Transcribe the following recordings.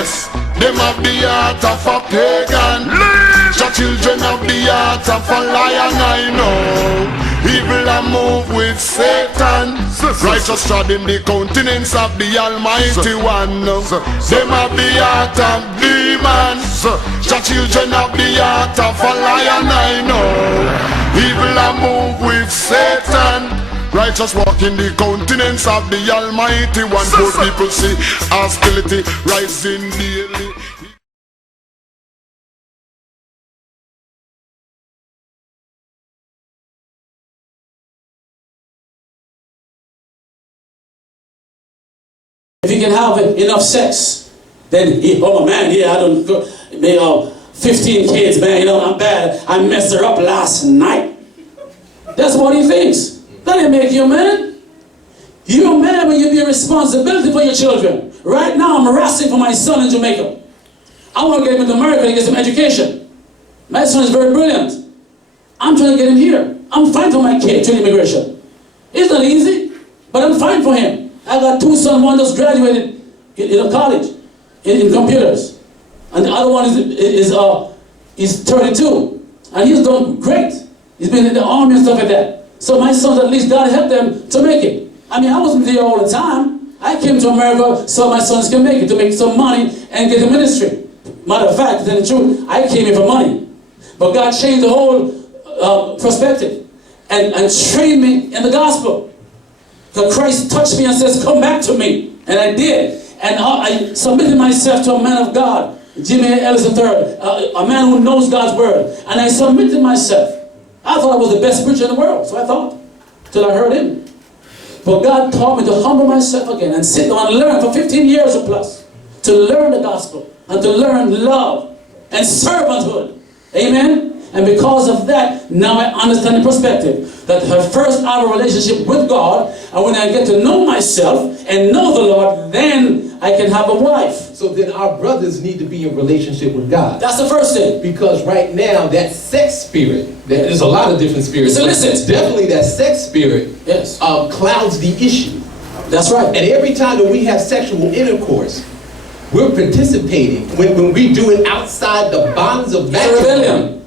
Yes, them have the heart of a pagan. The children have the heart of a lion, I know. Evil a move with Satan. Righteous trod in the countenance of the Almighty One. Them have the heart of demons. The children have the heart of a lion, I know. Evil a move with Satan. Righteous walk in the countenance of the Almighty One. Poor people see hostility rising daily. If you can have enough sex, then oh man, yeah, I don't go, 15 kids, man, you know, I'm bad. I messed her up last night. That's what he thinks. That didn't make you a man. You're a man when you have a responsibility for your children. Right now, I'm harassing for my son in Jamaica. I want to get him to America to get some education. My son is very brilliant. I'm trying to get him here. I'm fine for my kid to immigration. It's not easy, but I'm fine for him. I got two sons, one just graduated in college in computers, and the other one is 32, and he's done great. He's been in the army and stuff like that. So my sons, at least God helped them to make it. I mean, I wasn't there all the time. I came to America so my sons can make it, to make some money and get a ministry. Matter of fact, to tell the truth, I came here for money. But God changed the whole perspective and trained me in the gospel. So Christ touched me and says, come back to me. And I did. And I submitted myself to a man of God, Jimmy Ellis III, a man who knows God's word. And I submitted myself. I thought I was the best preacher in the world, so I thought, till I heard him. But God taught me to humble myself again and sit down and learn for 15 years or plus, to learn the gospel and to learn love and servanthood. Amen? And because of that, now I understand the perspective that first I have a relationship with God, and when I get to know myself and know the Lord, then I can have a wife. So then our brothers need to be in relationship with God. That's the first thing. Because right now, that sex spirit, there's a lot of different spirits. So listen. Definitely that sex spirit clouds the issue. That's right. And every time that we have sexual intercourse, we're participating when we do it outside the bonds of matrimony.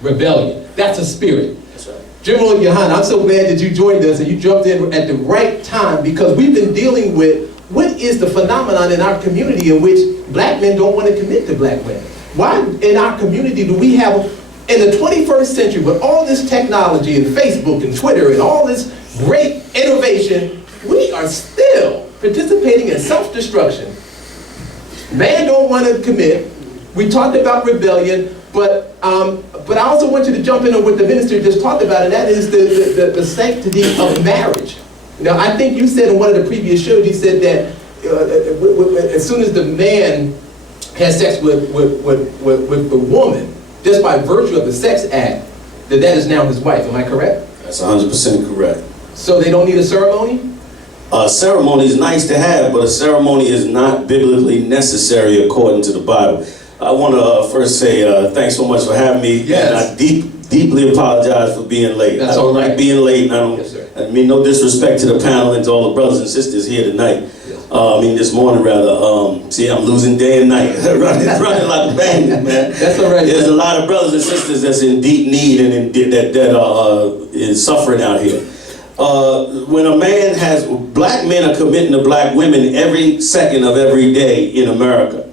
Rebellion. That's a spirit. That's right. General Yohan, I'm so glad that you joined us and you jumped in at the right time, because we've been dealing with what is the phenomenon in our community in which black men don't want to commit to black women. Why in our community do we have, in the 21st century, with all this technology and Facebook and Twitter and all this great innovation, we are still participating in self-destruction. Man don't want to commit. We talked about rebellion. But I also want you to jump in on what the minister just talked about, and that is the sanctity of marriage. Now, I think you said in one of the previous shows, you said that as soon as the man has sex with the woman, just by virtue of the sex act, that is now his wife. Am I correct? That's 100% correct. So they don't need a ceremony? A ceremony is nice to have, but a ceremony is not biblically necessary according to the Bible. I want to first say thanks so much for having me. Yes. And I deeply apologize for being late. That's I don't all right. like being late. Yes, sir. I mean, no disrespect to the panel and to all the brothers and sisters here tonight. Yes. This morning rather. See, I'm losing day and night. running like a bandit, man. That's all right. There's a lot of brothers and sisters that's in deep need and that is suffering out here. When a man has, black men are committing to black women every second of every day in America.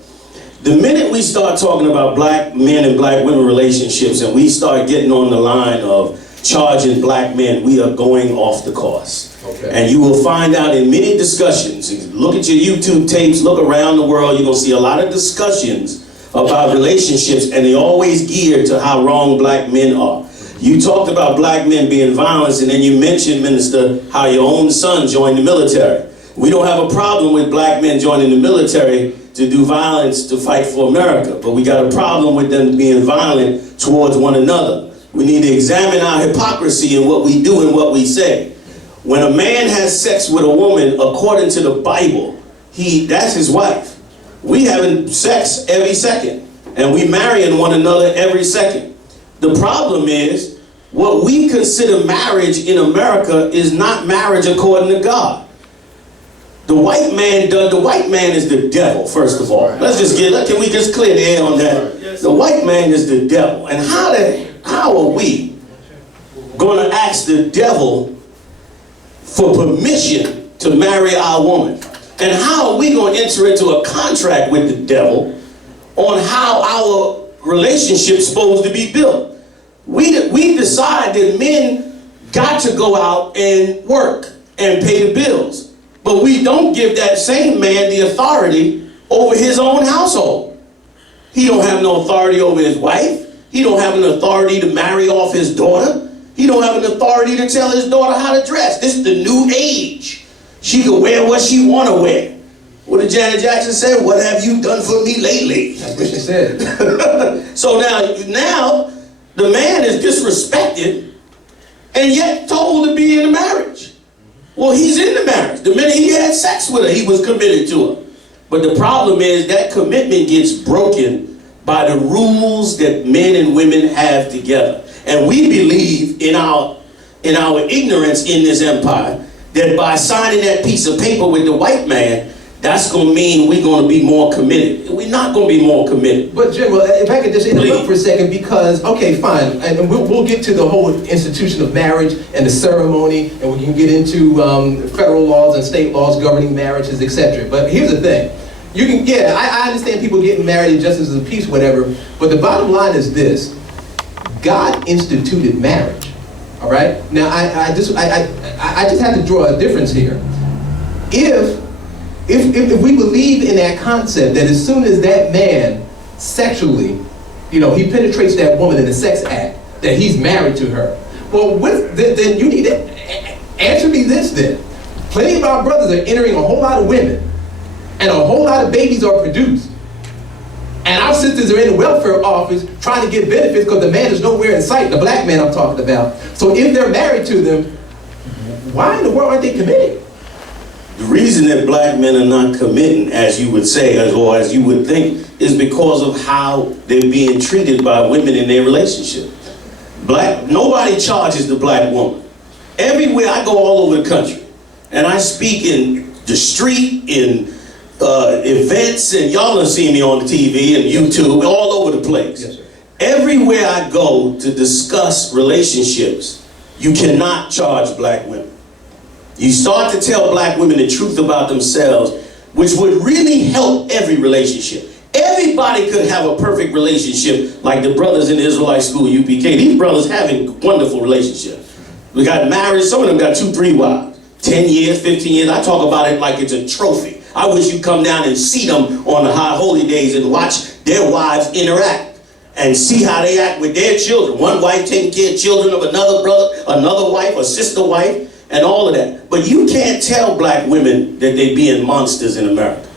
The minute we start talking about black men and black women relationships and we start getting on the line of charging black men, we are going off the course. Okay. And you will find out in many discussions, look at your YouTube tapes, look around the world, you're going to see a lot of discussions about relationships, and they always geared to how wrong black men are. You talked about black men being violent, and then you mentioned, Minister, how your own son joined the military. We don't have a problem with black men joining the military to do violence to fight for America, but we got a problem with them being violent towards one another. We need to examine our hypocrisy in what we do and what we say. When a man has sex with a woman, according to the Bible, that's his wife. We having sex every second, and we marrying one another every second. The problem is, what we consider marriage in America is not marriage according to God. The white man is the devil, first of all. Can we just clear the air on that? The white man is the devil. And how are we going to ask the devil for permission to marry our woman? And how are we going to enter into a contract with the devil on how our relationship's supposed to be built? We decide that men got to go out and work and pay the bills. But we don't give that same man the authority over his own household. He don't have no authority over his wife. He don't have an authority to marry off his daughter. He don't have an authority to tell his daughter how to dress. This is the new age. She can wear what she want to wear. What did Janet Jackson say? What have you done for me lately? That's what she said. So now the man is disrespected and yet told to be in a marriage. Well, he's in the marriage. The minute he had sex with her, he was committed to her. But the problem is that commitment gets broken by the rules that men and women have together. And we believe in our ignorance in this empire that by signing that piece of paper with the white man, that's going to mean we're going to be more committed. We're not going to be more committed. But General, if I could just interrupt for a second, because, okay, fine, and we'll get to the whole institution of marriage and the ceremony, and we can get into federal laws and state laws governing marriages, etc. But here's the thing. I understand people getting married in justice of the peace, whatever, but the bottom line is this. God instituted marriage, all right? Now, I just have to draw a difference here. If we believe in that concept that as soon as that man sexually, he penetrates that woman in a sex act, that he's married to her, well, then you need to answer me this then. Plenty of our brothers are entering a whole lot of women, and a whole lot of babies are produced. And our sisters are in the welfare office trying to get benefits because the man is nowhere in sight, the black man I'm talking about. So if they're married to them, why in the world aren't they committed? The reason that black men are not committing, as you would say, or as you would think, is because of how they're being treated by women in their relationship. Nobody charges the black woman. Everywhere I go all over the country, and I speak in the street, in events, and y'all have seen me on TV and YouTube, all over the place. Yes, sir. Everywhere I go to discuss relationships, you cannot charge black women. You start to tell black women the truth about themselves, which would really help every relationship. Everybody could have a perfect relationship like the brothers in the Israelite school, UPK. These brothers having wonderful relationships. We got married, some of them got 2-3 wives. 10 years, 15 years, I talk about it like it's a trophy. I wish you'd come down and see them on the high holy days and watch their wives interact and see how they act with their children. One wife taking care of children of another brother, another wife, a sister wife, and all of that. But you can't tell black women that they being monsters in America.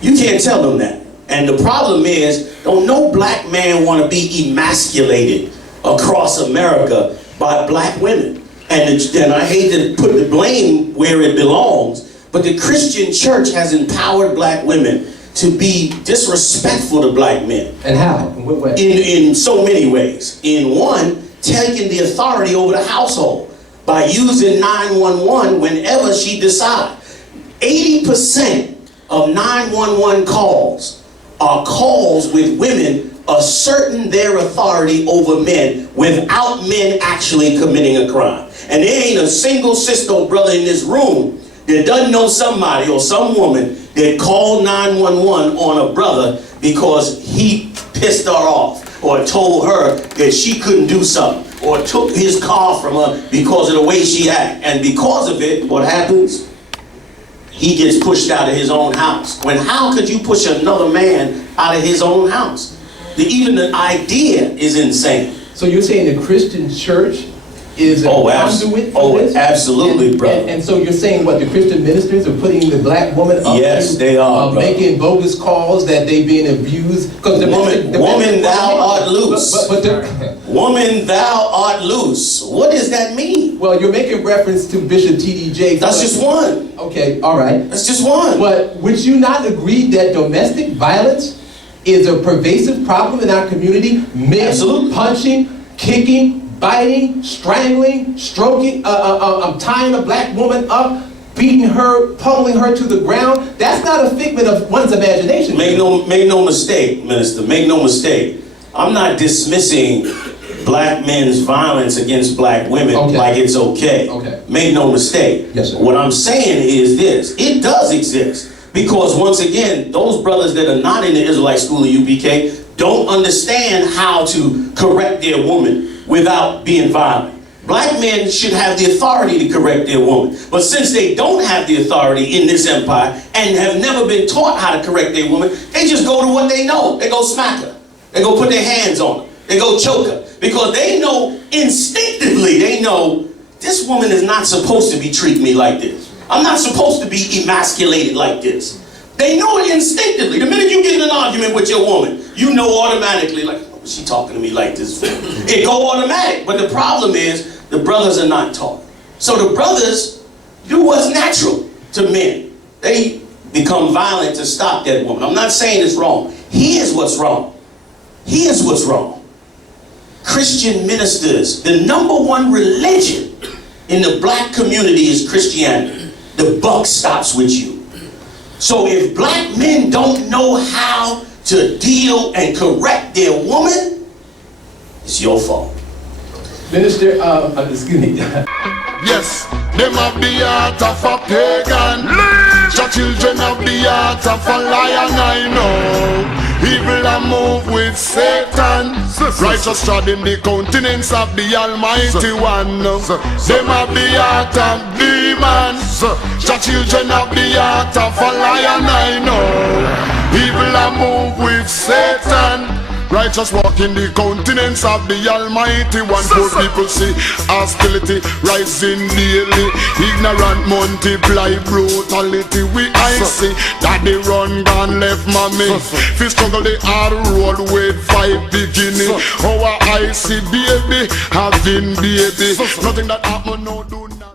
You can't tell them that. And the problem is, don't no black man want to be emasculated across America by black women. And I hate to put the blame where it belongs, but the Christian church has empowered black women to be disrespectful to black men. And how? In what way? In so many ways. In one, taking the authority over the household by using 911 whenever she decides. 80% of 911 calls are calls with women asserting their authority over men without men actually committing a crime. And there ain't a single sister or brother in this room that doesn't know somebody or some woman that called 911 on a brother because he pissed her off or told her that she couldn't do something or took his car from her because of the way she acted. And because of it, what happens? He gets pushed out of his own house. When how could you push another man out of his own house? Even the idea is insane. So you're saying the Christian church is a conduit for this? Absolutely, brother. And so you're saying what, the Christian ministers are putting the black woman up yes, they are, making bogus calls that they being abused? Because the woman, thou art loose. Woman, thou art loose. What does that mean? Well, you're making reference to Bishop T.D. Jakes. That's just one. Okay, all right. That's just one. But would you not agree that domestic violence is a pervasive problem in our community? Men Absolutely. Punching, kicking, biting, strangling, stroking, tying a black woman up. beating her, pummeling her to the ground. That's not a figment of one's imagination. Make no mistake, Minister, make no mistake. I'm not dismissing black men's violence against black women like it's okay. Make no mistake. Yes, sir. What I'm saying is this, it does exist. Because once again, those brothers that are not in the Israelite school of UPK don't understand how to correct their woman without being violent. Black men should have the authority to correct their woman. But since they don't have the authority in this empire and have never been taught how to correct their woman, they just go to what they know. They go smack her. They go put their hands on her. They go choke her. Because they know, instinctively, they know, this woman is not supposed to be treating me like this. I'm not supposed to be emasculated like this. They know it instinctively. The minute you get in an argument with your woman, you know automatically, like, oh, she talking to me like this for? It go automatic. But the problem is, the brothers are not taught. So the brothers do what's natural to men. They become violent to stop that woman. I'm not saying it's wrong. Here's what's wrong. Here's what's wrong. Christian ministers, the #1 religion in the black community is Christianity. The buck stops with you. So if black men don't know how to deal and correct their woman, it's your fault. Minister, excuse me. Yes, them have the heart of a pagan. The children have the heart of a lion, I know. Evil a move with Satan. Righteous treading the countenance of the Almighty One. Them have the heart of demons. The children have the heart of a lion, I know. Evil a move with Satan. Righteous walk in the countenance of the Almighty One. Poor people see hostility rising daily. Ignorant multiply brutality. I see that they run gone left mommy. Fi struggle the hard road with 5 beginning. Our I see baby having baby. Nothing that happen no do not.